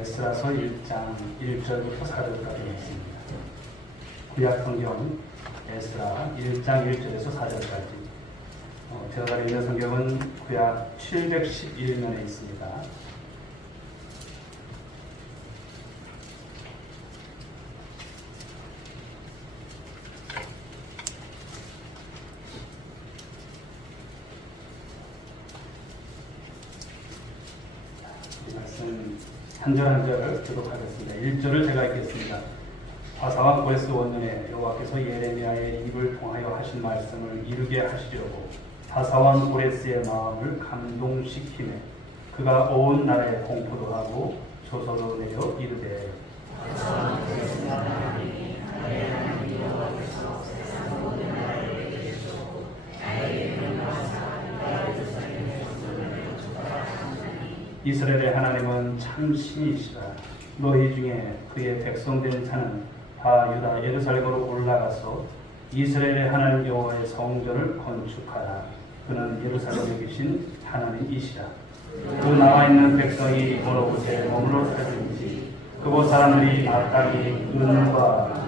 에스라서 1장 1절부터 4절까지 있습니다. 구약 성경 에스라 1장 1절에서 4절까지. 제가 가지고 있는 성경은 구약 711면에 있습니다. 이 말씀 한 절 한 절 교독하겠습니다. 1절을 제가 읽겠습니다. 바사와 고레스 원년에 여호와께서 예레미야의 입을 통하여 하신 말씀을 이루게 하시려고 바사와 고레스의 마음을 감동시키며 그가 온 나라에 공포도 하고 조서도 내어 이르되 이스라엘의 하나님은 참 신이시라. 너희 중에 그의 백성된 자는 다 유다 예루살렘으로 올라가서 이스라엘의 하나님 여호와의 성전을 건축하라. 그는 예루살렘에 계신 하나님이시라. 그 나와 있는 백성이 어느 곳에 머물러 살든지 그곳 사람들이 마땅히 은과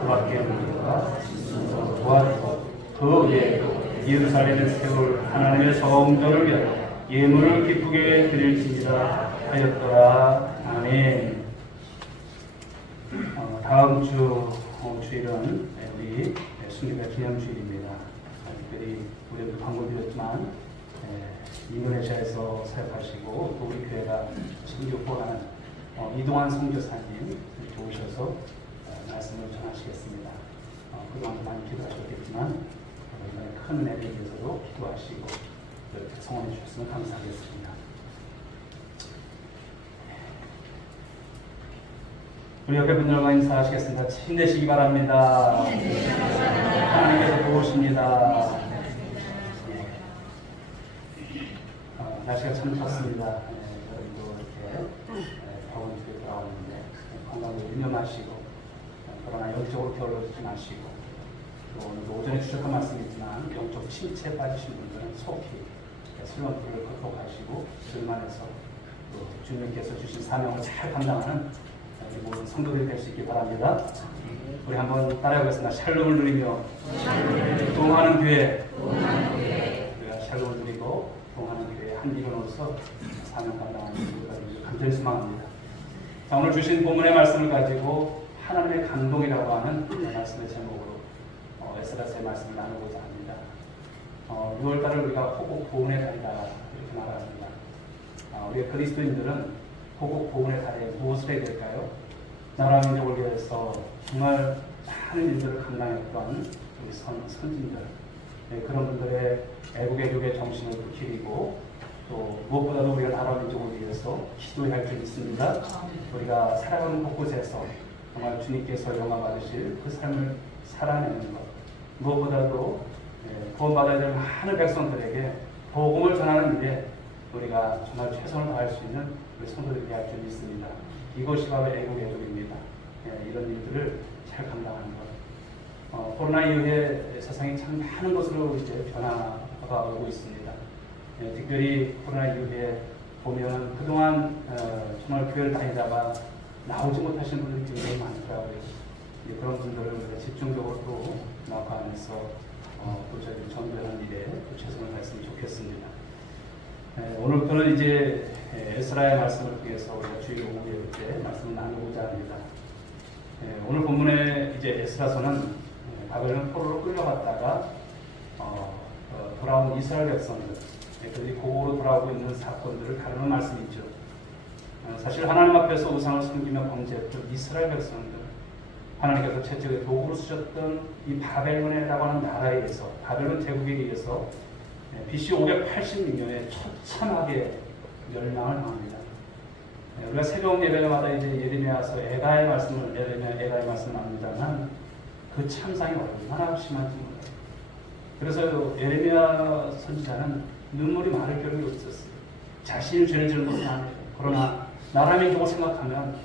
그 밖의 물과 도와주고 그 외에도 예루살렘에 세울 하나님의 성전을 위하여 예물을 기쁘게 드릴지니라 하였더라. 아멘. 다음 주 주일은 우리 순교자 기념주일입니다. 특별히 우리도 광고드렸지만 인도네시아에서 사역하시고 또 우리 교회가 선교 후원하는 이동환 선교사님 오셔서 말씀을 전하시겠습니다. 그동안 많이 기도하셨겠지만 이번에 큰 은혜를 위해서도 기도하시고 이렇게 성원해 주셨으면 감사하겠습니다. 우리 옆에 분들과 인사하시겠습니다. 힘내시기 바랍니다. 하나님께서 도우십니다. 날씨가 참 좋습니다. 여러분도 이렇게 병원 집에 돌아오는데 건강을 유념하시고 그러나 영적으로 게을러지지 마시고 또 오늘 오전에 주셨던 말씀이 있지만 영적 침체에 빠지신 분들은 속히 슬럼프를 극복하시고 절만해서 또 주님께서 주신 사명을 잘 감당하는 우리 모든 성도들이 될 수 있기 바랍니다. 우리 한번 따라해보겠습니다. 샬롬을 누리며 동하는 교회. 우리가 샬롬을 누리고 동하는 교회 한 일원으로서 사명 감당하는 우리가 간절히 소망합니다. 자, 오늘 주신 본문의 말씀을 가지고 하나님의 감동이라고 하는 말씀의 제목으로 에스라서의 말씀을 나누고자 합니다. 6월달을 우리가 호국 보훈의 달이다 이렇게 말합니다. 우리가 그리스도인들은 호국 보훈의 달에 무엇을 해야 될까요? 나라 민족을 위해서 정말 많은 일들을 감당했던 우리 선진들, 그런 분들의 애국애족의 정신을 기리고 또 무엇보다도 우리가 나라 민족을 위해서 기도해야 할 줄 있습니다. 우리가 살아가는 곳곳에서 정말 주님께서 영화 받으실 그 삶을 살아내는 것, 무엇보다도 구원받아야 될 많은 백성들에게 복음을 전하는 일에 우리가 정말 최선을 다할 수 있는 우리 성도들에게 할 줄 있습니다. 이것이 바로 애국애족입니다. 이런 일들을 잘 감당하는 것. 코로나 이후에 세상이 참 많은 것으로 이제 변화가 오고 있습니다. 특별히 코로나 이후에 보면 그동안 정말 교회를 다니다가 나오지 못하시는 분들이 굉장히 많더라고요. 그런 분들을 집중적으로 또 막아내서 또 저희 전도하는 일에 또 최선을 다했으면 좋겠습니다. 오늘부터는 이제 에스라의 말씀을 통해서 우리가 주일 오후에 이렇게 말씀을 나누고자 합니다. 오늘 본문에 이제 에스라서는 바벨론 포로로 끌려갔다가 돌아온 이스라엘 백성들, 그들이 고국으로 돌아오고 있는 사건들을 다루는 말씀이죠. 사실 하나님 앞에서 우상을 섬기며 범죄했던 이스라엘 백성들, 하나님께서 채찍의 도구로 쓰셨던 이 바벨론이라고 하는 나라에 의해서, 바벨론 제국에 의해서 BC 586년에 처참하게 멸망을 당합니다. 우리가 새벽 예배마다 이제 예레미야서 에가의 말씀을 합니다만 그 참상이 얼마나 심한지 몰라요. 그래서 예레미야 선지자는 눈물이 마를 겨를이 없었어요. 자신이 죄를 지은 것은 아니에요. 그러나 나라 민족을 생각하면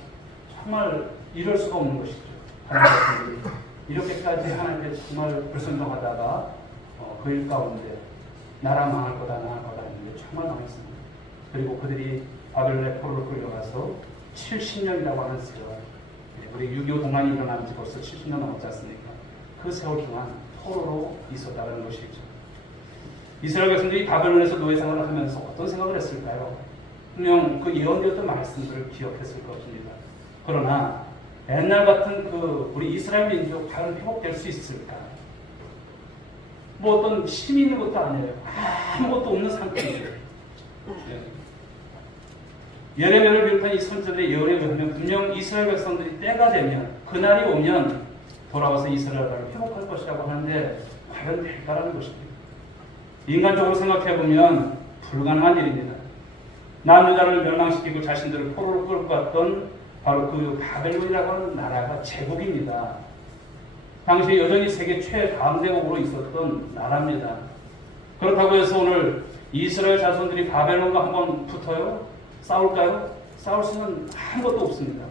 정말 이럴 수가 없는 것이죠. 하나님 이렇게까지 하나님께 정말 불순종하다가 그 일 가운데 나라 망할 거다 했는데 정말 망했습니다. 그리고 그들이 바벨론의 포로로 끌려가서 70년이라고 하는 세월, 우리 6.25 동란이 일어난 지 벌써 70년 넘었지 않습니까? 그 세월 동안 포로로 있었다는 것이죠. 이스라엘 백성들이 바벨론에서 노예 생활을 하면서 어떤 생각을 했을까요? 분명 그 예언되었던 말씀들을 기억했을 것입니다. 그러나 옛날 같은 우리 이스라엘 민족 과연 회복될 수 있을까? 뭐 어떤 힘이 있는 것도 아니에요. 아무것도 없는 상태예요. 예레미야를 비롯한 이 선지자들의 예언에 의하면 분명 이스라엘 백성들이 때가 되면, 그날이 오면 돌아와서 이스라엘을 회복할 것이라고 하는데 과연 될까라는 것입니다. 인간적으로 생각해보면 불가능한 일입니다. 남유다를 멸망시키고 자신들을 포로로 끌고 갔던 바로 그 바벨론이라고 하는 나라가 제국입니다. 당시 여전히 세계 최강대국으로 있었던 나라입니다. 그렇다고 해서 오늘 이스라엘 자손들이 바벨론과 한번 붙어요? 싸울까요? 싸울 수는 아무것도 없습니다.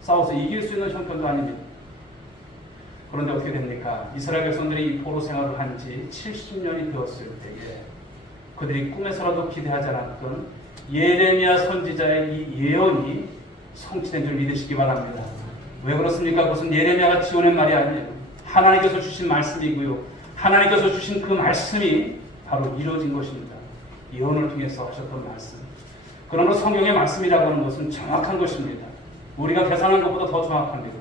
싸워서 이길 수 있는 형편도 아닙니다. 그런데 어떻게 됩니까? 이스라엘 백성들이 이 포로 생활을 한 지 70년이 되었을 때에 그들이 꿈에서라도 기대하지 않았던 예레미야 선지자의 이 예언이 성취된 줄 믿으시기 바랍니다. 왜 그렇습니까? 그것은 예레미야가 지어낸 말이 아니에요. 하나님께서 주신 말씀이고요. 하나님께서 주신 그 말씀이 바로 이루어진 것입니다. 예언을 통해서 하셨던 말씀. 그러나 성경의 말씀이라고 하는 것은 정확한 것입니다. 우리가 계산한 것보다 더 정확합니다.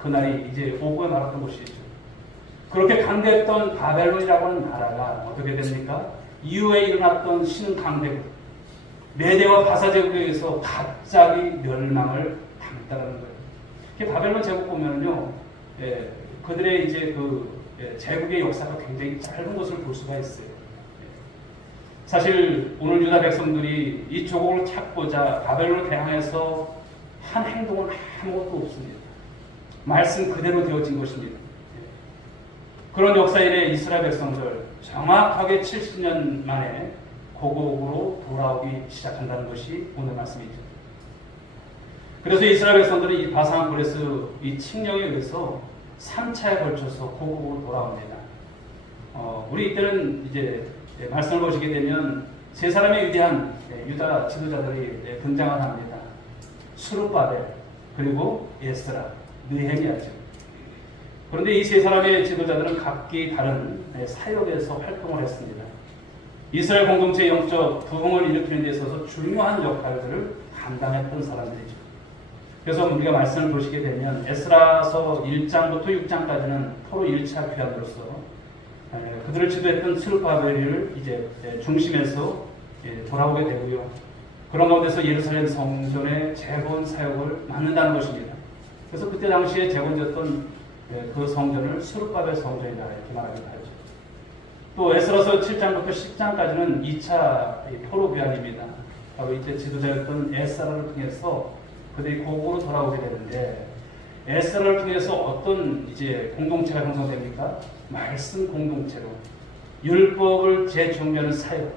그날이 이제 오고 말았던 것이죠. 그렇게 강대했던 바벨론이라고 하는 나라가 어떻게 됩니까? 이후에 일어났던 신강대국, 메대와 바사 제국에 의해서 갑자기 멸망을 당했다는 거예요. 바벨론 제국 보면요, 그들의 이제 제국의 역사가 굉장히 짧은 것을 볼 수가 있어요. 사실 오늘 유다 백성들이 이 조국을 찾고자 바벨론을 대항해서 한 행동은 아무것도 없습니다. 말씀 그대로 되어진 것입니다. 그런 역사 이래 이스라엘 백성들 정확하게 70년 만에 고국으로 돌아오기 시작한다는 것이 오늘 말씀이죠. 그래서 이스라엘 백성들이 이 바산 고레스 이 칙령에 의해서 3차에 걸쳐서 고국으로 돌아옵니다. 우리 이때는 이제 말씀을 보시게 되면 세 사람의 위대한 유다 지도자들이 등장을 합니다. 스룹바벨, 그리고 에스라, 느헤미야죠. 그런데 이 세 사람의 지도자들은 각기 다른 사역에서 활동을 했습니다. 이스라엘 공동체의 영적 부흥을 일으키는 데 있어서 중요한 역할들을 감당했던 사람들이죠. 그래서 우리가 말씀을 보시게 되면 에스라서 1장부터 6장까지는 포로 1차 귀환으로서 그들을 지도했던 스룹바벨을 이제 중심에서 돌아오게 되고요. 그런 가운데서 예루살렘 성전의 재건 사역을 맡는다는 것입니다. 그래서 그때 당시에 재건되었던 그 성전을 스룹바벨 성전이다 이렇게 말하기도 하죠. 또 에스라서 7장부터 10장까지는 2차 포로 귀환입니다. 바로 이때 지도자였던 에스라를 통해서 그들이 고국으로 돌아오게 되는데, 에스라를 통해서 어떤 이제 공동체가 형성됩니까? 말씀 공동체로 율법을 재정비하는 사역.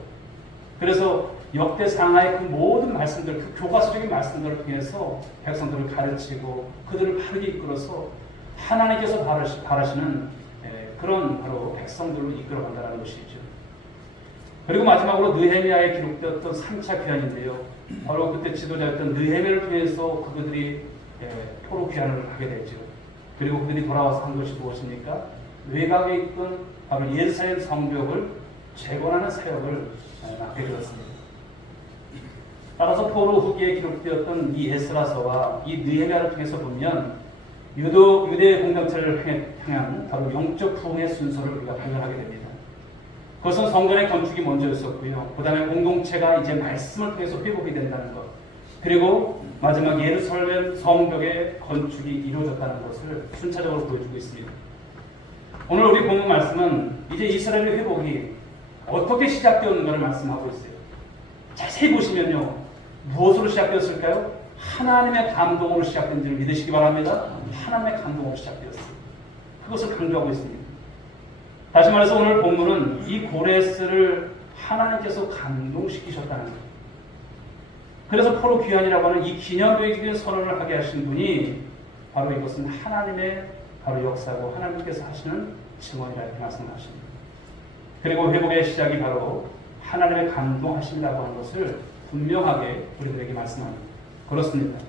그래서 역대상하의 그 모든 말씀들, 그 교과서적인 말씀들을 통해서 백성들을 가르치고 그들을 바르게 이끌어서 하나님께서 바라시는 그런 바로 백성들로 이끌어간다는 것이죠. 그리고 마지막으로 느헤미야에 기록되었던 3차 귀환인데요. 바로 그때 지도자였던 느헤미야를 통해서 그들이 포로 귀환을 하게 되죠. 그리고 그들이 돌아와서 한 것이 무엇입니까? 외곽에 있던 바로 예루살렘 성벽을 재건하는 사역을 맡게 되었습니다. 따라서 포로 후기에 기록되었던 이 에스라서와 이 느헤미야를 통해서 보면 유대 공동체를 향한 바로 영적 부흥의 순서를 우리가 발견하게 됩니다. 그것은 성전의 건축이 먼저였었고요. 그 다음에 공동체가 이제 말씀을 통해서 회복이 된다는 것. 그리고 마지막 예루살렘 성벽의 건축이 이루어졌다는 것을 순차적으로 보여주고 있습니다. 오늘 우리 본문 말씀은 이제 이스라엘의 회복이 어떻게 시작되었는가를 말씀하고 있어요. 자세히 보시면요. 무엇으로 시작되었을까요? 하나님의 감동으로 시작된지를 믿으시기 바랍니다. 하나님의 감동으로 시작되었어요. 그것을 강조하고 있습니다. 다시 말해서 오늘 본문은 이 고레스를 하나님께서 감동시키셨다는 거예요. 그래서 포로 귀환이라고 하는 이 기념적인 선언을 하게 하신 분이 바로 이것은 하나님의 바로 역사고 하나님께서 하시는 증언이라 이렇게 말씀하십니다. 그리고 회복의 시작이 바로 하나님의 감동하심이라고 하는 것을 분명하게 우리들에게 말씀합니다. 그렇습니다.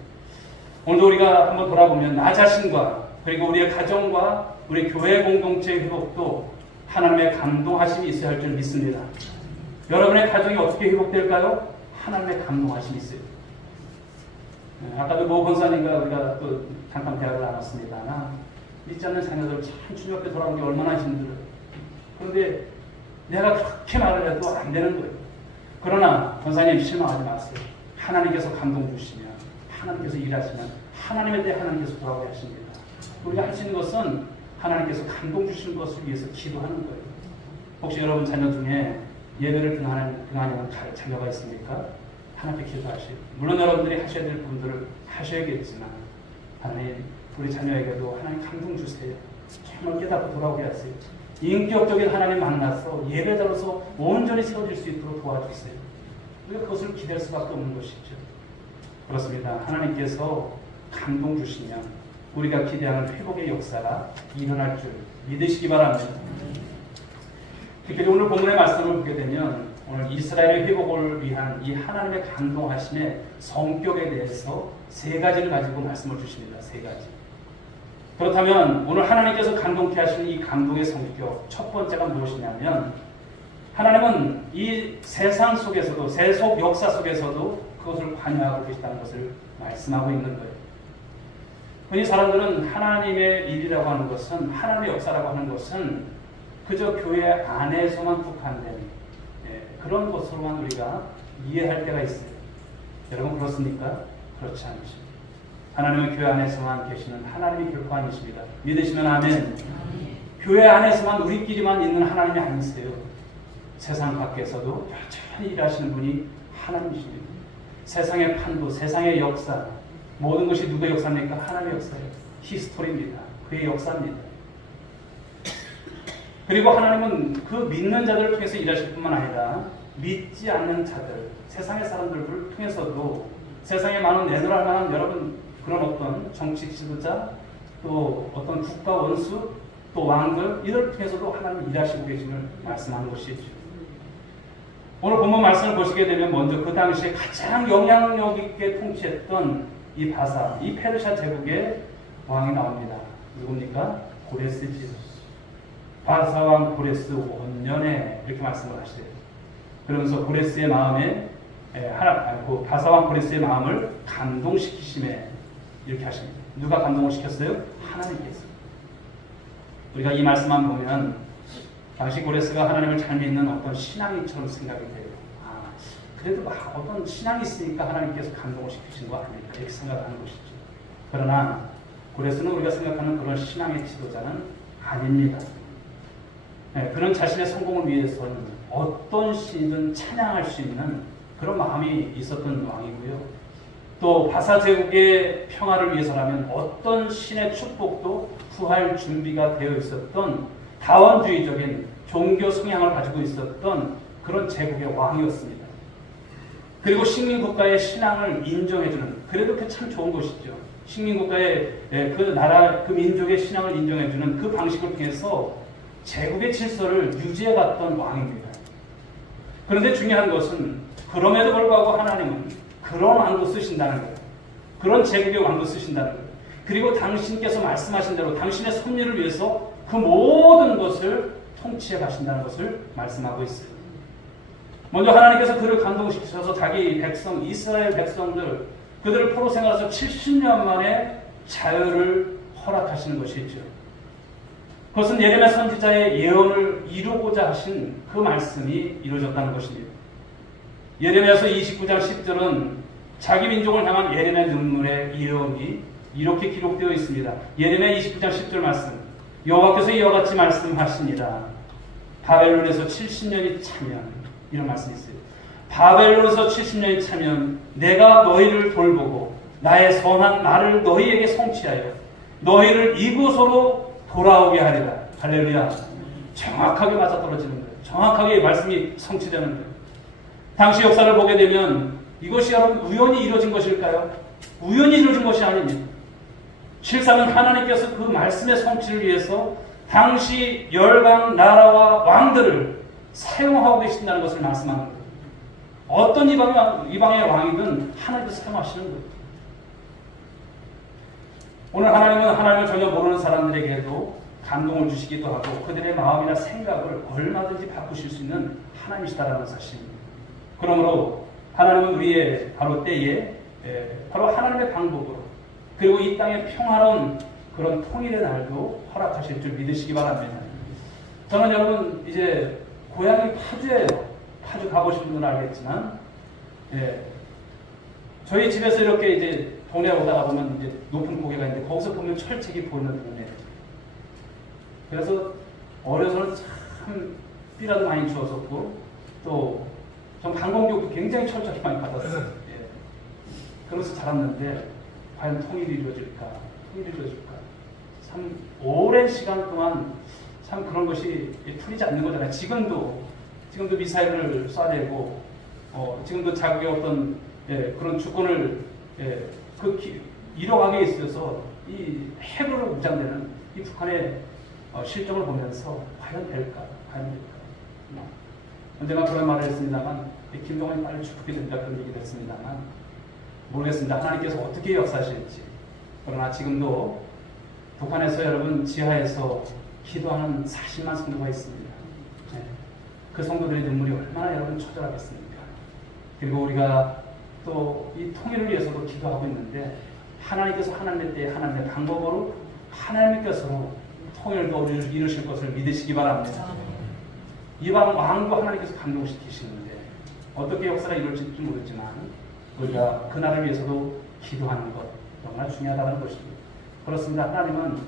오늘도 우리가 한번 돌아보면 나 자신과 그리고 우리의 가정과 우리 교회 공동체의 회복도 하나님의 감동하심이 있어야 할 줄 믿습니다. 여러분의 가정이 어떻게 회복될까요? 하나님의 감동하심이 있어요. 아까도 모 권사님과 우리가 또 잠깐 대화를 나눴습니다만 믿지 않는 자녀들 참 주님 앞에 돌아오는 게 얼마나 힘들어요. 그런데 내가 그렇게 말을 해도 안 되는 거예요. 그러나 권사님 실망하지 마세요. 하나님께서 감동 주시면 하나님께서 일하시면 하나님에 대해 하나님께서 돌아오게 하십니다. 우리가 할 수 있는 것은 하나님께서 감동 주시는 것을 위해서 기도하는 거예요. 혹시 여러분 자녀 중에 예배를 등한하는 자녀가 있습니까? 하나님께 기도하시고 물론 여러분들이 하셔야 될 분들을 하셔야겠지만 하나님 우리 자녀에게도 하나님 감동 주세요. 정말 깨닫고 돌아오게 하세요. 인격적인 하나님 만나서 예배자로서 온전히 세워질 수 있도록 도와주세요. 우리가 그것을 기대할 수밖에 없는 것이죠. 그렇습니다. 하나님께서 감동 주시면 우리가 기대하는 회복의 역사가 일어날 줄 믿으시기 바랍니다. 특히 오늘 본문의 말씀을 보게 되면 오늘 이스라엘의 회복을 위한 이 하나님의 감동하심의 성격에 대해서 세 가지를 가지고 말씀을 주십니다. 세 가지. 그렇다면 오늘 하나님께서 감동케 하시는 이 감동의 성격 첫 번째가 무엇이냐면 하나님은 이 세상 속에서도 세속 역사 속에서도 그것을 관여하고 계시다는 것을 말씀하고 있는 거예요. 흔히 사람들은 하나님의 일이라고 하는 것은 하나님의 역사라고 하는 것은 그저 교회 안에서만 국한된 그런 것으로만 우리가 이해할 때가 있어요. 여러분 그렇습니까? 그렇지 않으십니다. 하나님은 교회 안에서만 계시는 하나님이 결코 아니십니다. 믿으시면 아멘. 교회 안에서만 우리끼리만 있는 하나님이 아니세요. 세상 밖에서도 열심히 일하시는 분이 하나님이십니다. 세상의 판도, 세상의 역사, 모든 것이 누구의 역사입니까? 하나님의 역사예요. 히스토리입니다. 그의 역사입니다. 그리고 하나님은 그 믿는 자들을 통해서 일하실 뿐만 아니라 믿지 않는 자들, 세상의 사람들을 통해서도 세상에 많은 내놓을 만한 여러분 그런 어떤 정치 지도자, 또 어떤 국가 원수, 또 왕들 이들 통해서도 하나님 일하시고 계심을 말씀하는 것이죠. 오늘 본문 말씀을 보시게 되면 먼저 그 당시에 가장 영향력 있게 통치했던 이 바사, 이 페르시아 제국의 왕이 나옵니다. 누굽니까? 고레스지요. 바사 왕 고레스 5년에 이렇게 말씀을 하시대요. 그러면서 고레스의 마음에 바사 왕 고레스의 마음을 감동시키심에 이렇게 하십니다. 누가 감동을 시켰어요? 하나님께서. 우리가 이 말씀만 보면 당시 고레스가 하나님을 잘 믿는 어떤 신앙인처럼 생각이 돼요. 그래도 어떤 신앙이 있으니까 하나님께서 감동을 시키신 거 아닐까 이렇게 생각하는 것이죠. 그러나 고레스는 우리가 생각하는 그런 신앙의 지도자는 아닙니다. 그는 자신의 성공을 위해서는 어떤 신이든 찬양할 수 있는 그런 마음이 있었던 왕이고요. 또 바사 제국의 평화를 위해서라면 어떤 신의 축복도 구할 준비가 되어 있었던 다원주의적인 종교 성향을 가지고 있었던 그런 제국의 왕이었습니다. 그리고 식민국가의 신앙을 인정해주는, 그래도 그 참 좋은 것이죠. 식민국가의 그 나라, 그 민족의 신앙을 인정해주는 그 방식을 통해서 제국의 질서를 유지해갔던 왕입니다. 그런데 중요한 것은 그럼에도 불구하고 하나님은 그런 왕도 쓰신다는 거예요. 그런 제국의 왕도 쓰신다는 거예요. 그리고 당신께서 말씀하신 대로 당신의 섭리를 위해서 그 모든 것을 통치해 가신다는 것을 말씀하고 있어요. 먼저 하나님께서 그를 감동시키셔서 자기 백성, 이스라엘 백성들, 그들을 포로 생활에서 70년 만에 자유를 허락하시는 것이죠. 그것은 예레미야 선지자의 예언을 이루고자 하신 그 말씀이 이루어졌다는 것입니다. 예레미야서 29장 10절은 자기 민족을 향한 예레미야 눈물의 예언이 이렇게 기록되어 있습니다. 예레미야 29장 10절 말씀. 여호와께서 이와 같이 말씀하시니라. 바벨론에서 70년이 차면, 이런 말씀이 있어요. 바벨론에서 70년이 차면 내가 너희를 돌보고 나의 선한 말을 너희에게 성취하여 너희를 이곳으로 돌아오게 하리라. 할렐루야. 정확하게 맞아떨어지는 거예요. 정확하게 말씀이 성취되는 거예요. 당시 역사를 보게 되면 이것이 여러분 우연히 이루어진 것일까요? 우연히 이루어진 것이 아닙니다. 실상은 하나님께서 그 말씀의 성취를 위해서 당시 열강 나라와 왕들을 사용하고 계신다는 것을 말씀하는 거예요. 어떤 이방의 왕이든 하나님께서 사용하시는 거예요. 오늘 하나님은 하나님을 전혀 모르는 사람들에게도 감동을 주시기도 하고 그들의 마음이나 생각을 얼마든지 바꾸실 수 있는 하나님이시다라는 사실입니다. 그러므로 하나님은 우리의 바로 때에 바로 하나님의 방법으로 그리고 이 땅의 평화로운 그런 통일의 날도 허락하실 줄 믿으시기 바랍니다. 저는 여러분 이제 고향이 파주예요. 파주 가보신 분은 알겠지만 저희 집에서 이렇게 이제 동네 오다가 보면 이제 높은 고개가 있는데 거기서 보면 철책이 보이는 동네예요. 그래서 어려서는 참 삐라도 많이 주었었고 또 전 방공교육도 굉장히 철저히 많이 받았어요. 그러면서 자랐는데 과연 통일이 이루어질까? 참 오랜 시간 동안 참 그런 것이 풀리지 않는 거잖아요. 지금도 미사일을 쏴대고 지금도 자국의 어떤 그런 주권을 잃어가게 있어서 이 핵으로 무장되는 이 북한의 실정을 보면서 과연 될까? 언젠가 그런 말을 했습니다만 김동완이 빨리 죽게 된다 그런 얘기를 했습니다만 모르겠습니다. 하나님께서 어떻게 역사하실지. 그러나 지금도 북한에서 여러분 지하에서 기도하는 40만 성도가 있습니다. 그 성도들의 눈물이 얼마나 여러분 처절하겠습니까? 그리고 우리가 또 이 통일을 위해서도 기도하고 있는데 하나님께서 하나님의 때에 하나님의 방법으로 하나님께서 통일도 이루실 것을 믿으시기 바랍니다. 이방 왕도 하나님께서 감동시키시는데 어떻게 역사가 이루어질지 모르지만 우리가 그날을 위해서도 기도하는 것 너무나 중요하다는 것입니다. 그렇습니다. 하나님은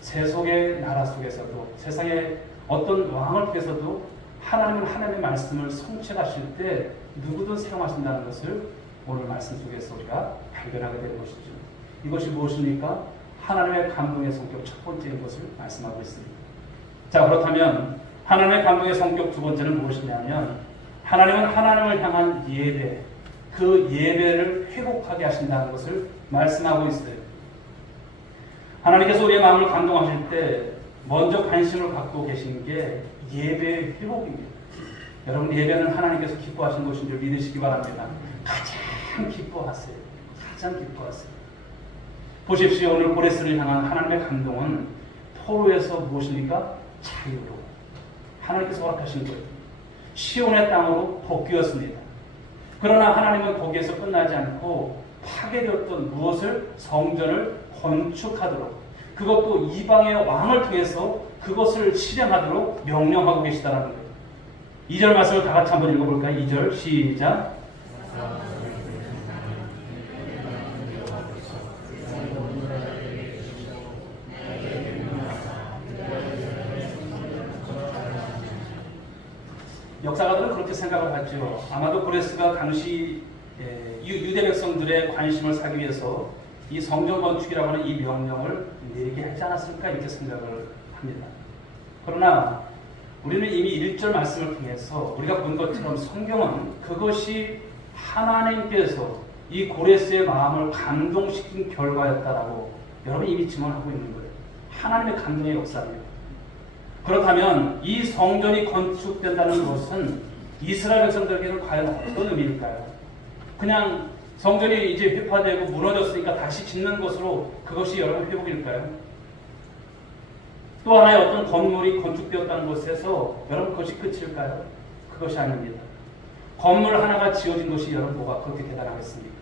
세속의 나라 속에서도 세상의 어떤 왕을 통해서도 하나님은 하나님의 말씀을 성취하실 때 누구든 사용하신다는 것을 오늘 말씀 속에서 우리가 발견하게 되는 것이죠. 이것이 무엇입니까? 하나님의 감동의 성격 첫 번째인 것을 말씀하고 있습니다. 자, 그렇다면 하나님의 감동의 성격 두 번째는 무엇이냐면 하나님은 하나님을 향한 예배, 그 예배를 회복하게 하신다는 것을 말씀하고 있어요. 하나님께서 우리의 마음을 감동하실 때 먼저 관심을 갖고 계신 게 예배의 회복입니다. 여러분 예배는 하나님께서 기뻐하신 것인 줄 믿으시기 바랍니다. 가장 기뻐하세요. 보십시오. 오늘 고레스를 향한 하나님의 감동은 포로에서 무엇입니까? 자유로 하나님께서 허락하신 거예요. 시온의 땅으로 복귀였습니다. 그러나 하나님은 거기에서 끝나지 않고 파괴되었던 무엇을 성전을 건축하도록 그것도 이방의 왕을 통해서 그것을 실행하도록 명령하고 계시다는 거예요. 2절 말씀을 다 같이 한번 읽어볼까요? 2절 시작. 역사가들은 그렇게 생각을 하죠. 아마도 고레스가 당시 유대 백성들의 관심을 사기 위해서 이 성전 건축이라고 하는 이 명령을 내리게 하지 않았을까 이렇게 생각을 합니다. 그러나 우리는 이미 1절 말씀을 통해서 우리가 본 것처럼 성경은 그것이 하나님께서 이 고레스의 마음을 감동시킨 결과였다라고 여러분이 이미 증언하고 있는 거예요. 하나님의 감동의 역사입니다. 그렇다면 이 성전이 건축된다는 것은 이스라엘 백성들에게는 과연 어떤 의미일까요? 그냥 성전이 이제 회파되고 무너졌으니까 다시 짓는 것으로 그것이 여러분 회복일까요? 또 하나의 어떤 건물이 건축되었다는 것에서 여러분 그것이 끝일까요? 그것이 아닙니다. 건물 하나가 지어진 것이 여러분 뭐가 그렇게 대단하겠습니까?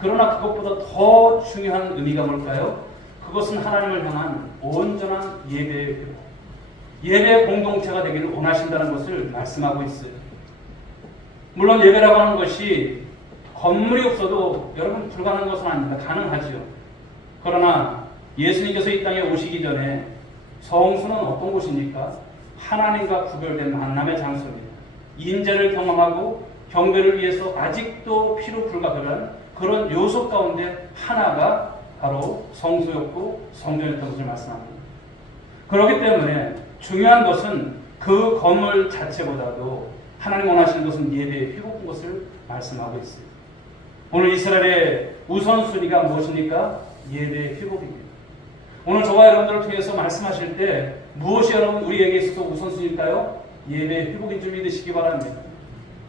그러나 그것보다 더 중요한 의미가 뭘까요? 그것은 하나님을 향한 온전한 예배의 회복, 예배의 공동체가 되기를 원하신다는 것을 말씀하고 있어요. 물론 예배라고 하는 것이 건물이 없어도 여러분 불가능한 것은 아닙니다. 가능하죠. 그러나 예수님께서 이 땅에 오시기 전에 성소는 어떤 곳입니까? 하나님과 구별된 만남의 장소입니다. 인재를 경험하고 경배를 위해서 아직도 피로 불가결한 그런 요소 가운데 하나가 바로 성소였고 성전이었던 것을 말씀합니다. 그렇기 때문에 중요한 것은 그 건물 자체보다도 하나님 원하시는 것은 예배의 회복인 것을 말씀하고 있습니다. 오늘 이스라엘의 우선순위가 무엇입니까? 예배의 회복입니다. 오늘 저와 여러분들을 통해서 말씀하실 때 무엇이 여러분 우리에게 있어서 우선순위일까요? 예배의 회복인 줄 믿으시기 바랍니다.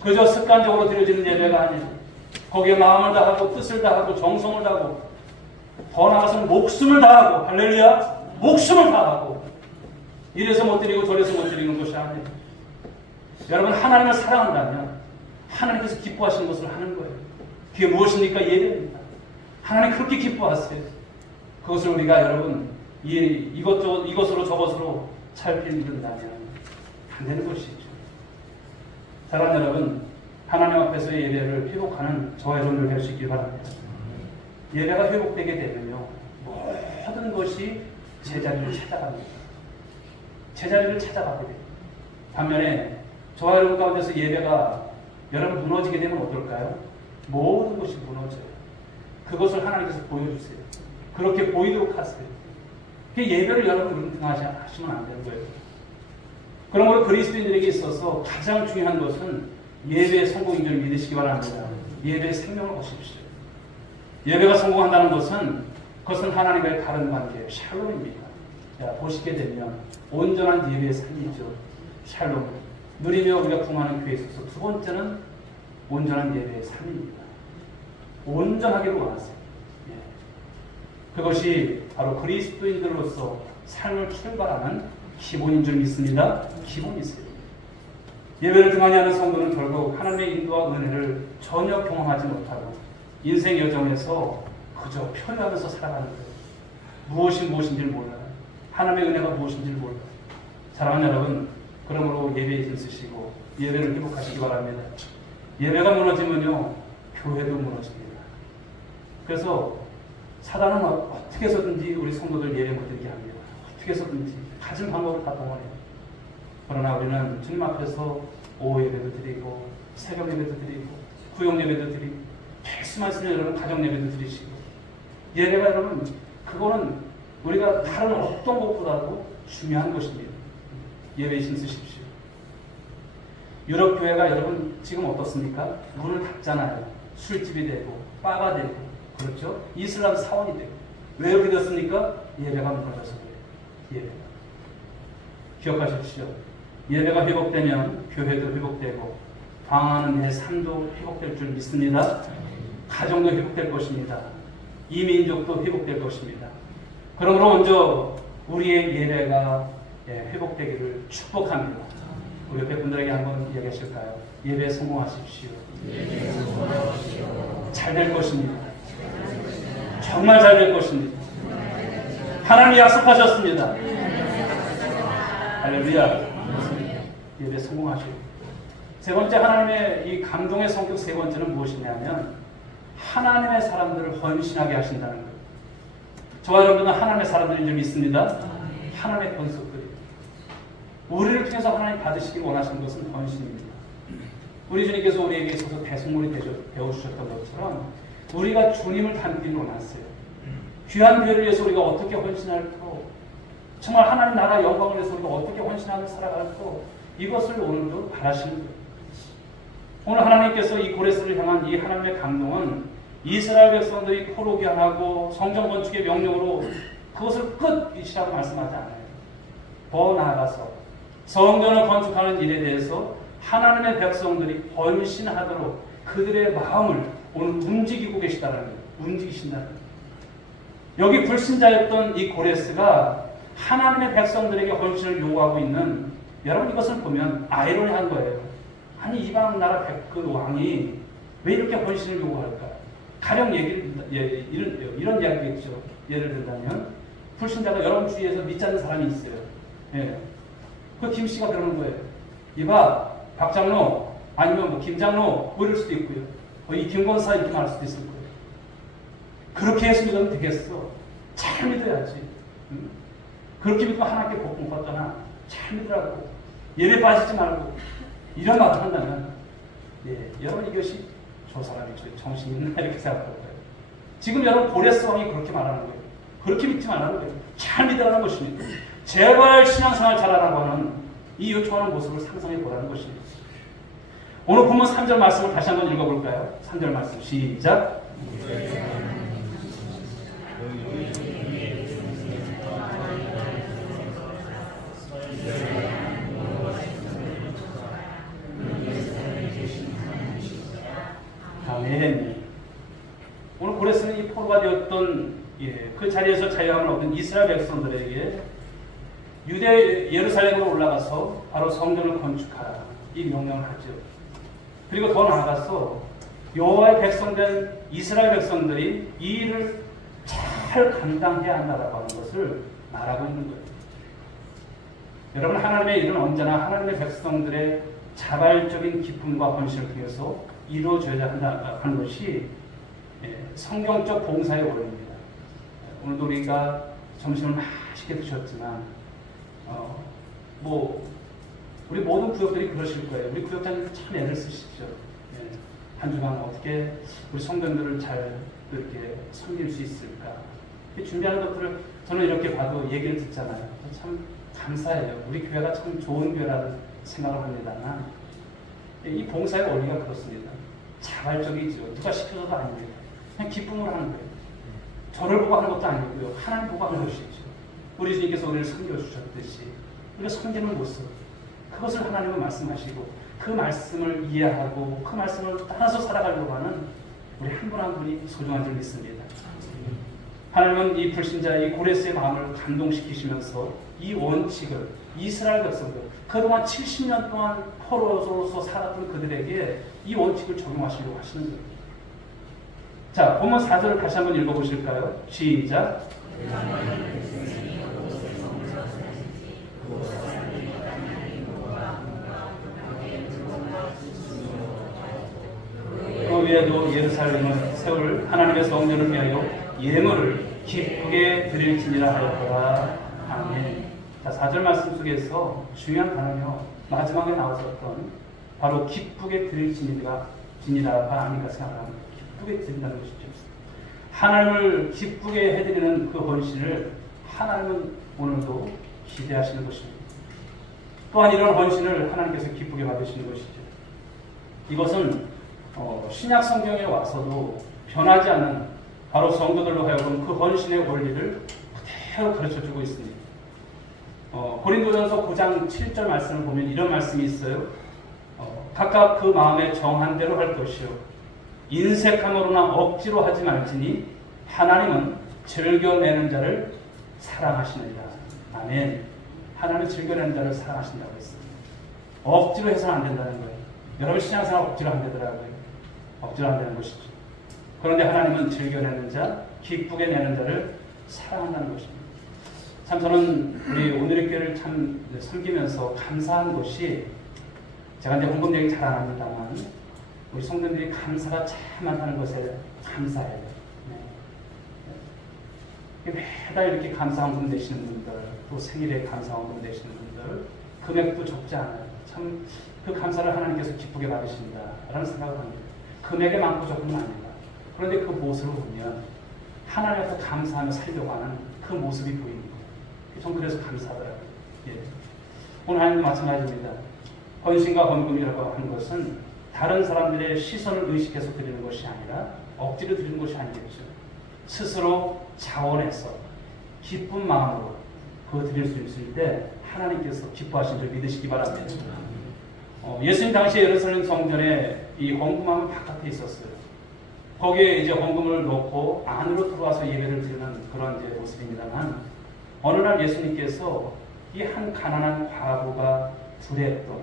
그저 습관적으로 드려지는 예배가 아니라 거기에 마음을 다하고 뜻을 다하고 정성을 다하고 더 나아가서는 목숨을 다하고, 할렐루야, 목숨을 다하고, 이래서 못 드리고 저래서 못 드리는 것이 아니에요. 여러분, 하나님을 사랑한다면 하나님께서 기뻐하시는 것을 하는 거예요. 그게 무엇입니까? 예배입니다. 하나님 그렇게 기뻐하세요. 그것을 우리가 여러분 이것으로 저것으로 살필든다면 안 되는 것이죠. 사랑하는 여러분, 하나님 앞에서의 예배를 회복하는 저와 여러분들 될 수 있길 바랍니다. 예배가 회복되게 되면요, 모든 것이 제자리를 찾아갑니다. 제자리를 찾아가게 됩니다. 반면에 저와 여러분 가운데서 예배가 여러분 무너지게 되면 어떨까요? 모든 것이 무너져요. 그것을 하나님께서 보여주세요. 그렇게 보이도록 하세요. 예배를 여러분 은퇴하시면 안 되는 거예요. 그러므로 그리스도인들에게 있어서 가장 중요한 것은 예배의 성공인 줄 믿으시기 바랍니다. 예배의 생명을 거십시오. 예배가 성공한다는 것은 그것은 하나님과의 다른 관계, 샬롬입니다. 자, 보시게 되면 온전한 예배의 삶이죠. 샬롬. 누리며 우리가 궁하는 교회에 있어서 두 번째는 온전한 예배의 삶입니다. 온전하기를 원하세요. 예. 그것이 바로 그리스도인들로서 삶을 출발하는 기본인 줄 믿습니다. 기본이세요. 예배를 등한히 하는 성도는 결국 하나님의 인도와 은혜를 전혀 경험하지 못하고 인생 여정에서 그저 표현하면서 살아가는 거예요. 무엇이 무엇인지를 몰라요. 하나님의 은혜가 무엇인지를 몰라요. 사랑하는 여러분, 그러므로 예배에 힘쓰시고 예배를 회복하시기 바랍니다. 예배가 무너지면요, 교회도 무너집니다. 그래서 사단은 어떻게 해서든지 우리 성도들 예배 못 드리게 합니다. 어떻게 해서든지 가진 방법을 다 동원해요. 그러나 우리는 주님 앞에서 오후 예배도 드리고 새벽 예배도 드리고 구역 예배도 드리고 말씀하시는 여러분 가정 예배도 드리시고 예배가 여러분 그거는 우리가 다른 어떤 것보다도 중요한 것입니다. 예배에 힘쓰십시오. 유럽 교회가 여러분 지금 어떻습니까? 문을 닫잖아요. 술집이 되고 바가 되고 그렇죠? 이슬람 사원이 되고 왜 이렇게 됐습니까? 예배가 무너져서 그래요. 예배가. 기억하십시오. 예배가 회복되면 교회도 회복되고 방황하는 내 삶도 회복될 줄 믿습니다. 가정도 회복될 것입니다. 이민족도 회복될 것입니다. 그러므로 먼저 우리의 예배가 회복되기를 축복합니다. 우리 옆에 분들에게 한번 이야기하실까요? 예배 성공하십시오. 잘 될 것입니다. 정말 잘 될 것입니다. 하나님이 약속하셨습니다. 할렐루야. 예배 성공하시고. 세 번째 하나님의 이 감동의 성격 세 번째는 무엇이냐면 하나님의 사람들을 헌신하게 하신다는 거예요. 저와 여러분은 하나님의 사람들인 줄 믿습니다. 하나님의 권속들이 우리를 통해서 하나님 받으시길 원하시는 것은 헌신입니다. 우리 주님께서 우리에게 있어서 배송물이 배워주셨던 것처럼 우리가 주님을 닮기를 원하세요. 귀한 교회를 위해서 우리가 어떻게 헌신할고 정말 하나님 나라 영광을 위해서 우리가 어떻게 헌신하며 살아갈고 이것을 오늘도 바라시는 거예요. 오늘 하나님께서 이 고레스를 향한 이 하나님의 감동은 이스라엘 백성들이 포로기한하고 성전 건축의 명령으로 그것을 끝이라고 말씀하지 않아요. 더 나아가서 성전을 건축하는 일에 대해서 하나님의 백성들이 헌신하도록 그들의 마음을 오늘 움직이고 계시다는 거예요. 움직이신다는 거예요. 여기 불신자였던 이 고레스가 하나님의 백성들에게 헌신을 요구하고 있는 여러분 이것을 보면 아이러니한 거예요. 아니 이방 나라 그 왕이 왜 이렇게 헌신을 요구할까? 가령 이런 이야기겠죠. 예를 들자면 불신자가 여러분 주위에서 믿지 않는 사람이 있어요. 예. 그 김씨가 그러는 거예요. 이봐 박장로 아니면 뭐 김장로 뭐 이럴 수도 있고요. 이 김권사 이렇게 말할 수도 있을 거예요. 그렇게 해서 믿으면 되겠어. 잘 믿어야지. 응? 그렇게 믿고 하나님께 복음 받잖아. 잘 믿으라고. 예배 빠지지 말고. 이런 말을 한다면 여러분 이것이 저 사람이 정신이 있나 이렇게 생각할 거예요. 지금 여러분 고레스 왕이 그렇게 말하는 거예요. 그렇게 믿지 말라는 거예요. 잘 믿으라는 것입니다. 제발 신앙생활 잘하라고 하는 이 요청하는 모습을 상상해 보라는 것입니다. 오늘 본문 3절 말씀을 다시 한번 읽어볼까요? 3절 말씀 시작. 아멘. 오늘 고레스는 이 포로가 되었던 그 자리에서 자유함을 얻은 이스라엘 백성들에게 유대 예루살렘으로 올라가서 바로 성전을 건축하라 이 명령을 하죠. 그리고 더 나아가서 여호와의 백성된 이스라엘 백성들이 이 일을 잘 감당해야 한다라고 하는 것을 말하고 있는 거예요. 여러분, 하나님의 일은 언제나 하나님의 백성들의 자발적인 기쁨과 헌신을 통해서 이루어져야 한다 하는 것이 성경적 봉사의 원리입니다. 오늘도 우리가 점심을 맛있게 드셨지만 우리 모든 구역들이 그러실 거예요. 우리 구역장님 참 애를 쓰시죠. 한 주간 어떻게 우리 성도들을 잘 이렇게 섬길 수 있을까? 준비하는 것들을 저는 이렇게 봐도 얘기를 듣잖아요. 참 감사해요. 우리 교회가 참 좋은 교회라는 생각을 합니다만 이 봉사의 원리가 그렇습니다. 자발적이죠. 누가 시켜줘도 아닙니다. 그냥 기쁨으로 하는 거예요. 저를 보고 하는 것도 아니고요. 하나님 보고 하는 것이죠. 우리 주님께서 우리를 섬겨주셨듯이 우리가 섬기는 모습, 그것을 하나님은 말씀하시고 그 말씀을 이해하고 그 말씀을 따라서 살아가려고 하는 우리 한 분 한 분이 소중한 줄 믿습니다. 하나님은 이 불신자, 이 고레스의 마음을 감동시키시면서 이 원칙을 이스라엘 백성들, 그동안 70년 동안 포로로서 살았던 그들에게 이 원칙을 적용하시려고 하시는 거예요. 자, 본문 4절을 다시 한번 읽어보실까요? 시작. 그 위에도 예루살렘을 세울 하나님의 성전을 위하여 예물을 기쁘게 드릴지니라 하였더라. 아멘. 자, 4절 말씀 속에서 중요한 단어요. 마지막에 나왔었던 바로 기쁘게 드릴지니라가 아닌가 생각합니다. 기쁘게 드린다는 것이죠. 하나님을 기쁘게 해드리는 그 헌신을 하나님은 오늘도 기대하시는 것입니다. 또한 이런 헌신을 하나님께서 기쁘게 받으시는 것이죠. 이것은 신약 성경에 와서도 변하지 않는 바로 성도들로 하여금 그 헌신의 원리를 그대로 가르쳐주고 있습니다. 고린도전서 9장 7절 말씀을 보면 이런 말씀이 있어요. 각각 그 마음에 정한 대로 할 것이요 인색함으로나 억지로 하지 말지니 하나님은 즐겨내는 자를 사랑하시느니라. 아멘. 하나님은 즐겨내는 자를 사랑하신다고 했습니다. 억지로 해서는 안 된다는 거예요. 여러분 신앙생활 억지로 안 되더라고요. 억지로 안 되는 것이죠. 그런데 하나님은 즐겨내는 자, 기쁘게 내는 자를 사랑한다는 것입니다. 참 저는 우리 오늘의 교회를 참 섬기면서 감사한 것이, 제가 이제 헌금 얘기 잘 안 합니다만 우리 성도들이 감사가 참 많다는 것에 감사해요. 매달 이렇게 감사 헌금 내시는 분들, 또 생일에 감사 헌금 내시는 분들, 금액도 적지 않아요. 참 그 감사를 하나님께서 기쁘게 받으신다라는 생각을 합니다. 금액이 많고 적은 아닙니다. 그런데 그 모습을 보면 하나님 앞에 감사하며 살려고 하는 그 모습이 보입니다. 전 그래서 감사하더라고요. 오늘 하나님도 마찬가지입니다. 헌신과 헌금이라고 하는 것은 다른 사람들의 시선을 의식해서 드리는 것이 아니라 억지로 드리는 것이 아니겠죠. 스스로 자원해서 기쁜 마음으로 그거 드릴 수 있을 때 하나님께서 기뻐하신 줄 믿으시기 바랍니다. 예수님 당시에 예루살렘 성전에 이 헌금함은 바깥에 있었어요. 거기에 이제 헌금을 넣고 안으로 들어와서 예배를 드리는 그런 이제 모습입니다만, 어느 날 예수님께서 이 한 가난한 과부가 두려했던,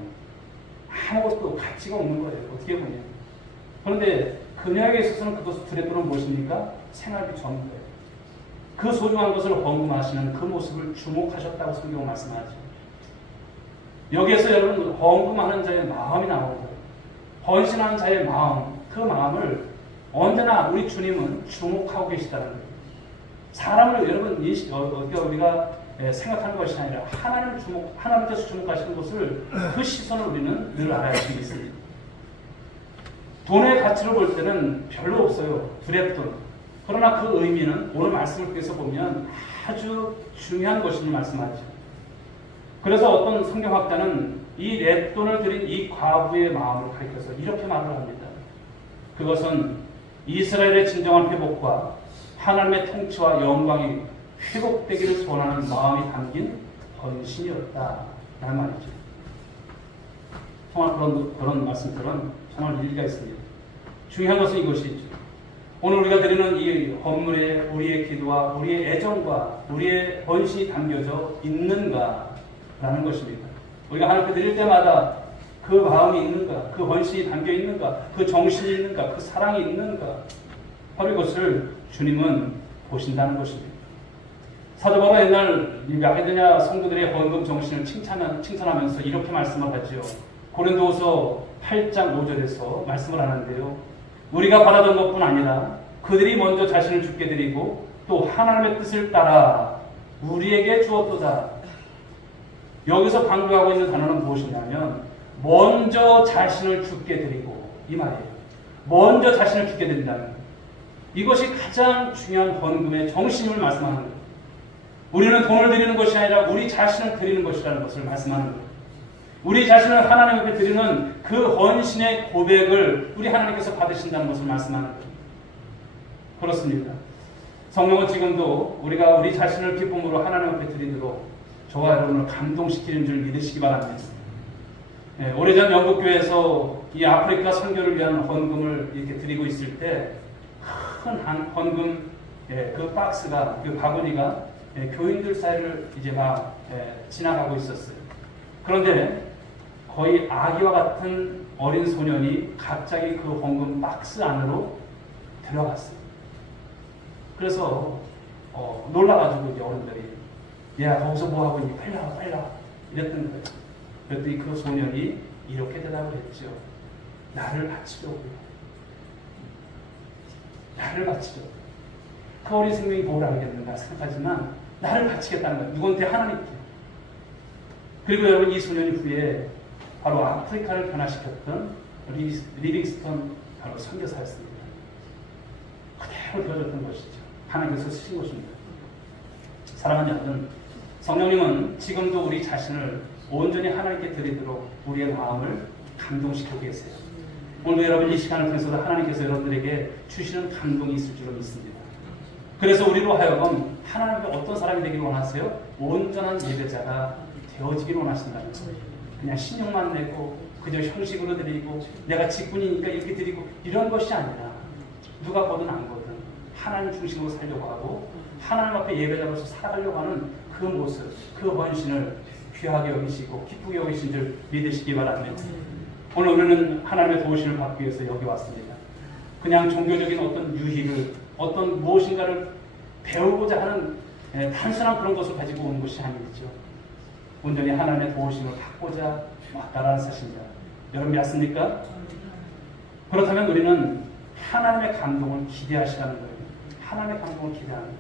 아무것도 가치가 없는 거예요. 어떻게 보면. 그런데 그녀에게 있어서는 그것을 두려움은 무엇입니까? 생활비 전부예요. 그 소중한 것을 헌금하시는 그 모습을 주목하셨다고 성경은 말씀하죠. 여기에서 여러분 헌금하는 자의 마음이 나오는 거예요. 헌신하는 자의 마음, 그 마음을 언제나 우리 주님은 주목하고 계시다는 거예요. 사람을 여러분 우리가 생각하는 것이 아니라 하나님께서 주목하시는 것을, 그 시선을 우리는 늘 알아야 할 수 있습니다. 돈의 가치를 볼 때는 별로 없어요. 두렵돈. 그러나 그 의미는 오늘 말씀을 통해서 보면 아주 중요한 것임을 말씀하죠. 그래서 어떤 성경학자는 이 랫돈을 드린 이 과부의 마음을 가리켜서 이렇게 말을 합니다. 그것은 이스라엘의 진정한 회복과 하나님의 통치와 영광이 회복되기를 소원하는 마음이 담긴 헌신이었다 라는 말이죠. 정말 그런 말씀들은 정말 일리가 있습니다. 중요한 것은 이것이죠. 오늘 우리가 드리는 이 헌물에 우리의 기도와 우리의 애정과 우리의 헌신이 담겨져 있는가라는 것입니다. 우리가 하나님께 드릴 때마다 그 마음이 있는가, 그 헌신이 담겨 있는가, 그 정신이 있는가, 그 사랑이 있는가, 바로 이것을 주님은 보신다는 것입니다. 사도 바울은 옛날 이 마게도냐 성도들의 헌금 정신을 칭찬하면서 이렇게 말씀을 하지요. 고린도후서 8장 5절에서 말씀을 하는데요. 우리가 바라던 것뿐 아니라 그들이 먼저 자신을 주께 드리고 또 하나님의 뜻을 따라 우리에게 주었도다. 여기서 강조하고 있는 단어는 무엇이냐면 먼저 자신을 주께 드리고, 이 말이에요. 먼저 자신을 주께 드린다는 것. 이것이 가장 중요한 헌금의 정신임을 말씀하는 거예요. 우리는 돈을 드리는 것이 아니라 우리 자신을 드리는 것이라는 것을 말씀하는 거예요. 우리 자신을 하나님 앞에 드리는 그 헌신의 고백을 우리 하나님께서 받으신다는 것을 말씀하는 거예요. 그렇습니다. 성령은 지금도 우리가 우리 자신을 기쁨으로 하나님 앞에 드리도록 저와 여러분을 감동시키는 줄 믿으시기 바랍니다. 오래전 영국교회에서 이 아프리카 선교를 위한 헌금을 이렇게 드리고 있을 때 큰 헌금 그 박스가, 그 바구니가 교인들 사이를 이제 막 지나가고 있었어요. 그런데 거의 아기와 같은 어린 소년이 갑자기 그 헌금 박스 안으로 들어갔어요. 그래서 놀라가지고 이제 어른들이 야 거기서 뭐하고 있니? 빨리 나와 빨리 나와 이랬던 거예요. 그랬더니 그 소년이 이렇게 대답을 했죠. 나를 바치려고요. 나를 바치려고. 그 어린 생명이 뭘 알겠는가 생각하지만 나를 바치겠다는 거예요. 누구한테? 하나님께. 그리고 여러분 이 소년이 후에 바로 아프리카를 변화시켰던 리빙스턴 바로 선교사였습니다. 그대로 되어졌던 것이죠. 하나님께서 쓰신 것입니다. 사랑하는 여러분, 성령님은 지금도 우리 자신을 온전히 하나님께 드리도록 우리의 마음을 감동시키고 계세요. 오늘 여러분 이 시간을 통해서도 하나님께서 여러분들에게 주시는 감동이 있을 줄로 믿습니다. 그래서 우리로 하여금 하나님 앞에 어떤 사람이 되기를 원하세요? 온전한 예배자가 되어지기를 원하신다는 거예요. 그냥 신용만 내고 그저 형식으로 드리고 내가 직분이니까 이렇게 드리고 이런 것이 아니라 누가 보든 안 보든 하나님 중심으로 살려고 하고 하나님 앞에 예배자로서 살아가려고 하는 그 모습, 그 헌신을 귀하게 여기시고 기쁘게 여기신 줄 믿으시기 바랍니다. 오늘 우리는 하나님의 도우심을 받기 위해서 여기 왔습니다. 그냥 종교적인 어떤 유희를, 어떤 무엇인가를 배우고자 하는 단순한 그런 것을 가지고 온 것이 아니죠. 온전히 하나님의 도우심을 받고자 왔다라는 사실입니다. 여러분 믿습니까? 그렇다면 우리는 하나님의 감동을 기대하시라는 거예요. 하나님의 감동을 기대하는 거예요.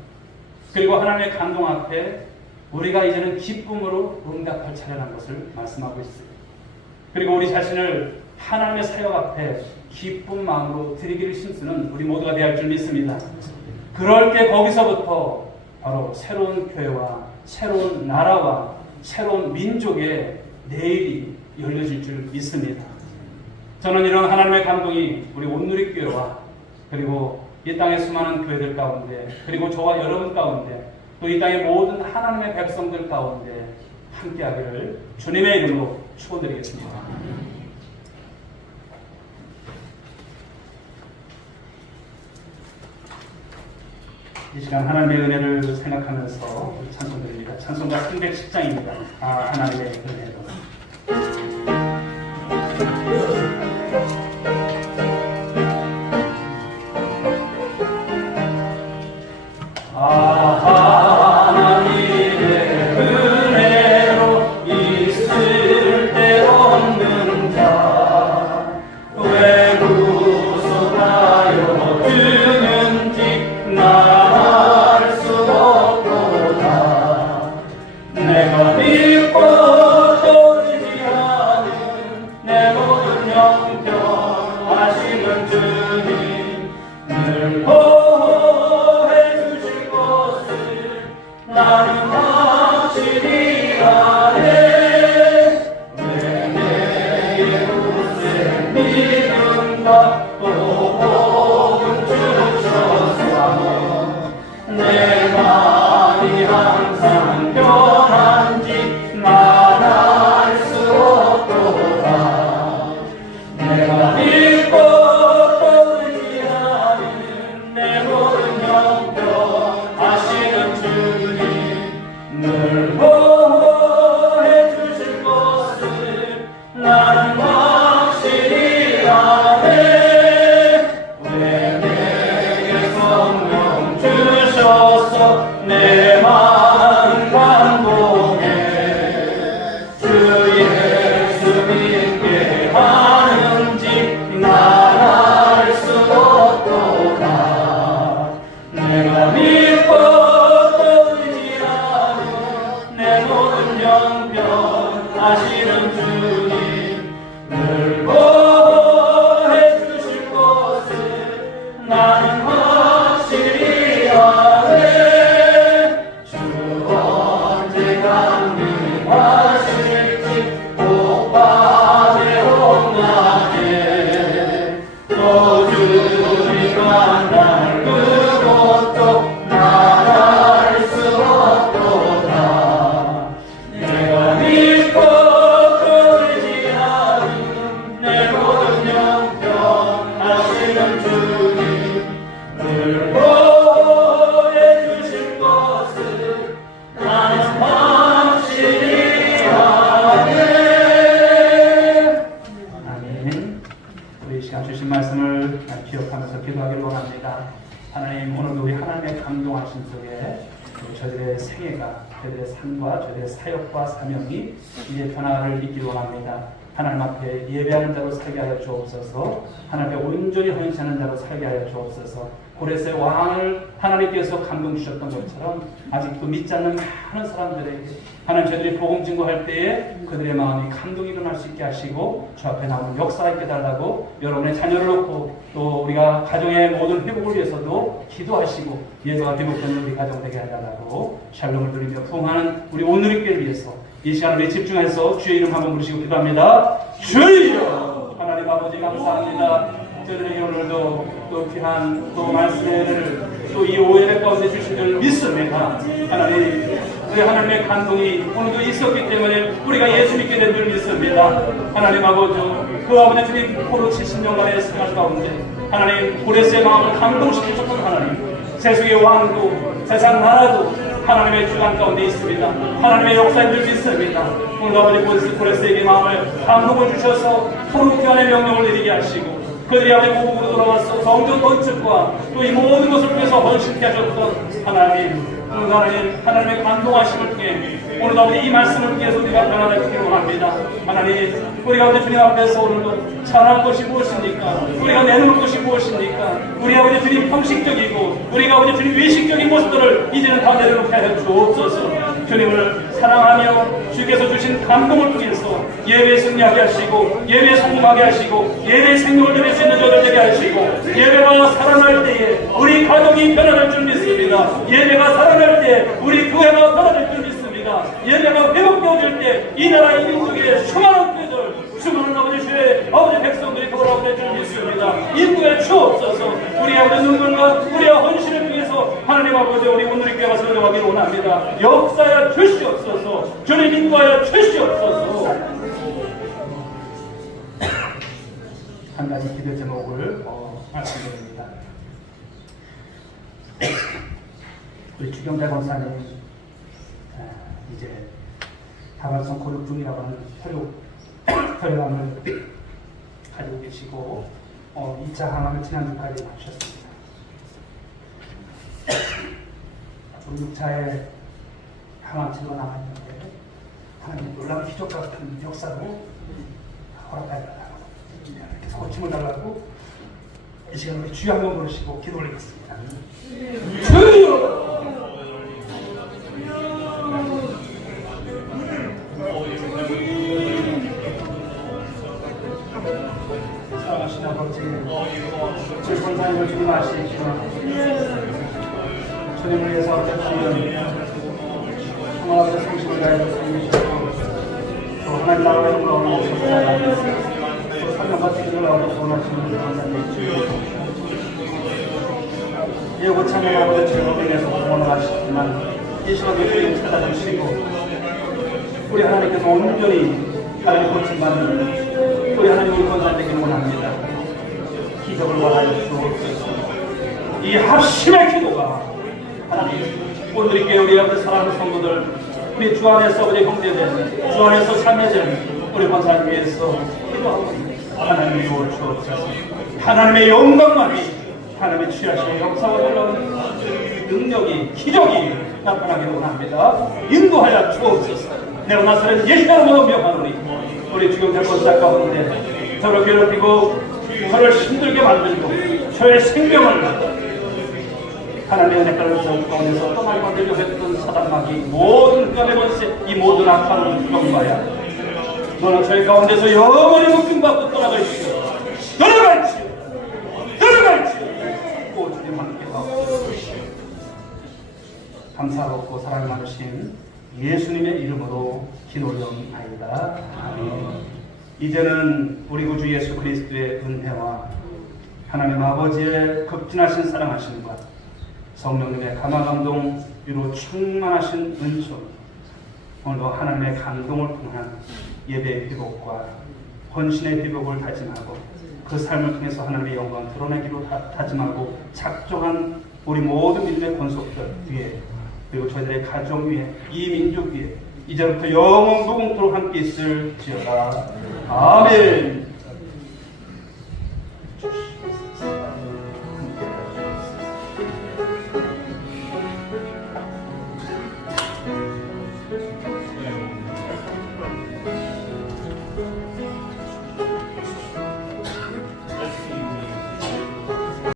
그리고 하나님의 감동 앞에 우리가 이제는 기쁨으로 응답할 차례라는 것을 말씀하고 있어요. 그리고 우리 자신을 하나님의 사역 앞에 기쁜 마음으로 드리기를 힘쓰는 우리 모두가 되어야 할 줄 믿습니다. 그럴 때 거기서부터 바로 새로운 교회와 새로운 나라와 새로운 민족의 내일이 열려질 줄 믿습니다. 저는 이런 하나님의 감동이 우리 온누리교회와 그리고 이 땅의 수많은 교회들 가운데 그리고 저와 여러분 가운데 또 이 땅의 모든 하나님의 백성들 가운데 함께하기를 주님의 이름으로 축원드리겠습니다. 이 시간 하나님의 은혜를 생각하면서 찬송드립니다. 찬송가 310장입니다. 하나님의 은혜로. 늘 보호해 주실 것을 나는 확실히 아네. 왜 내게 성령 주셔서 내 마음 감동해. 주 예수 믿게 하는지 난 알 수 없도다. 내가 믿고 또 의지하는 내 모든 영병 하시는 주님, 늘 보호해 주실 것을 나는 확실히 아네. 주 언제 강림하실지 오빠의 옥나에 또 주님 만날 그것도 난 알 수 없도다. 내가 믿고 또 의지하는 내 모든 영병 하시는 주님, 늘 보호해 주실 것을 나는 확실히 아네. 아멘. 우리 이 시간 주신 말씀을 기억하면서 기도하기를 원합니다. 하나님, 오늘도 우리 하나님의 감동하신 속에 저희들의 생애가, 저희들의 삶과 저희들의 사역과 사명이 이제 변화를 있기를 원합니다. 하나님 앞에 예배하는 자로 살게 하여 주옵소서. 하나님 앞에 온전히 헌신하는 자로 살게 하여 주옵소서. 고레스의 왕을 하나님께서 감동 주셨던 것처럼 아직도 믿지 않는 많은 사람들에게 하나님, 저희들이 복음 증거할 때에 그들의 마음이 감동이 일어날 수 있게 하시고 주 앞에 나오는 역사가 있게 달라고 여러분의 자녀를 놓고 또 우리가 가정의 모든 회복을 위해서도 기도하시고 예배가 회복되는 우리 가정 되게 해달라고 샬롬을 드리며 부흥하는 우리 오늘의 교회를 위해서 이 시간을 집중해서 주의 이름 한번 부르시고 기도합니다. 주여! 하나님 아버지 감사합니다. 저희들에게 오늘도 또 귀한 또 말씀을 또 이 오해의 가운데 주신 줄 믿습니다. 하나님, 우리 하나님의 감동이 오늘도 있었기 때문에 우리가 예수 믿게 된 줄 믿습니다. 하나님 아버지, 그 아버지 주님 포로 70년간의 생활 가운데 하나님 고레스의 마음을 감동시키셨던 하나님, 세속의 왕도 세상 나라도 하나님의 주관 가운데 있습니다. 하나님의 역사인 줄 믿습니다. 오늘 아버지 고레스에게 마음을 감동을 주셔서 포로 귀환의 명령을 내리게 하시고 그들이 아버지 고국으로 돌아와서 성전 건축과 또 이 모든 것을 위해서 헌신케 하셨던 하나님, 하나님의 감동하심을 통해 오늘 아버지 이 말씀을 통해서 우리가 변화되기를 원합니다. 하나님, 우리가 아버지 주님 앞에서 오늘도 찬양할 것이 무엇입니까? 우리가 내놓을 것이 무엇입니까? 우리 아버지 주님 형식적이고 우리가 아버지 주님 외식적인 모습들을 이제는 다 내려놓게 하여 주옵소서. 주님을 사랑하며 주께서 주신 감동을 통해서 예배에 승리하게 하시고 예배에 성공하게 하시고 예배의 생명을 드릴 수 있는 저들 되게 하시고 예배가 살아날 때에 우리 가정이 변화될 줄 믿습니다. 예배가 살아날 때 우리 교회가 변화될 줄 믿습니다. 예배가 회복되어질 때 이 나라 이 민족의 수많은 교회들, 수많은 아버지 주의 아버지 백성들이 돌아오게 줄 믿습니다. 인도에 주옵소서. 우리 아버지 눈물과 우리의 헌신을 통해서 하나님 아버지 우리 오늘의 교회가 성장하기를 원합니다. 역사하여 주시옵소서. 주님 인도하여 주시옵소서. 한 가지 기도 제목을 말씀드립니다. 우리 주경자 권사님 이제 다발성 고육 중이라고 하는 혈액암을 가지고 계시고 2차 항암을 지난주까지 마주셨습니다. 6차에 항암 치료가 남았는데 하나님 놀라운 기적 같은 역사를 허락하여달라고 이렇게 고침을 달라고 이 시간 우리 주여 한번 부르시고 기도 올리겠습니다. 주여! 사랑하신 아버지, 제 권사님을 주님 아시지만 주님을 위해서 어쨌든 정말 성심을 다해서 섬기시고 또 하나님 나라의 영광을 위해서 또 사명과 책임을 얻어서 원하시는 권사님 예고 참여하고 즐거움을 위해서 공헌을 하시지만 이 시간에 주님 찾아주시고 우리 하나님께서 온전히 하나님 고침받는 우리 하나님 우리 권사님 되기를 원합니다. 기적을 원하여 주옵소서. 이 합심의 기도가 하나님 오늘 있게 우리 아버지 사랑하는 성도들 우리 주 안에서 우리 형제들, 주 안에서 자매들, 우리 권사님 위해서 기도하고 하나님이 도와 주옵소서. 하나님의 영광만이 하나님의 취하시는 역사와 놀라운 능력이 기적이 나타나기를 원합니다. 인도하여 주옵소서. 내가 나사렛 예수님으로 명하노니 우리 주경태 권사 가운데 저를 괴롭히고 저를 힘들게 만들고 저의 생명을 하나님의 은혜가를 가운데서 떠나게 만들려고 했던 사단마귀 모든 흑암의 권세 이 모든 악한 영과야 너는 저희 가운데서 영원히 묶임받고 떠나갈지어 오 주님 함께하고 감사롭고 사랑이 많으신 예수님의 이름으로 기도드리옵나이다. 아멘. 이제는 우리 구주 예수 그리스도의 은혜와 하나님 아버지의 극진하신 사랑하심과 성령님의 감화감동 위로 충만하신 은총 오늘도 하나님의 감동을 통한 예배의 회복과 헌신의 회복을 다짐하고 그 삶을 통해서 하나님의 영광을 드러내기로 다짐하고 작정한 우리 모든 믿음의 권속들 위에 그리고 저희들의 가정 위에 이 민족 위에 이제부터 영원 무궁토록 함께 있을지어다. 아멘.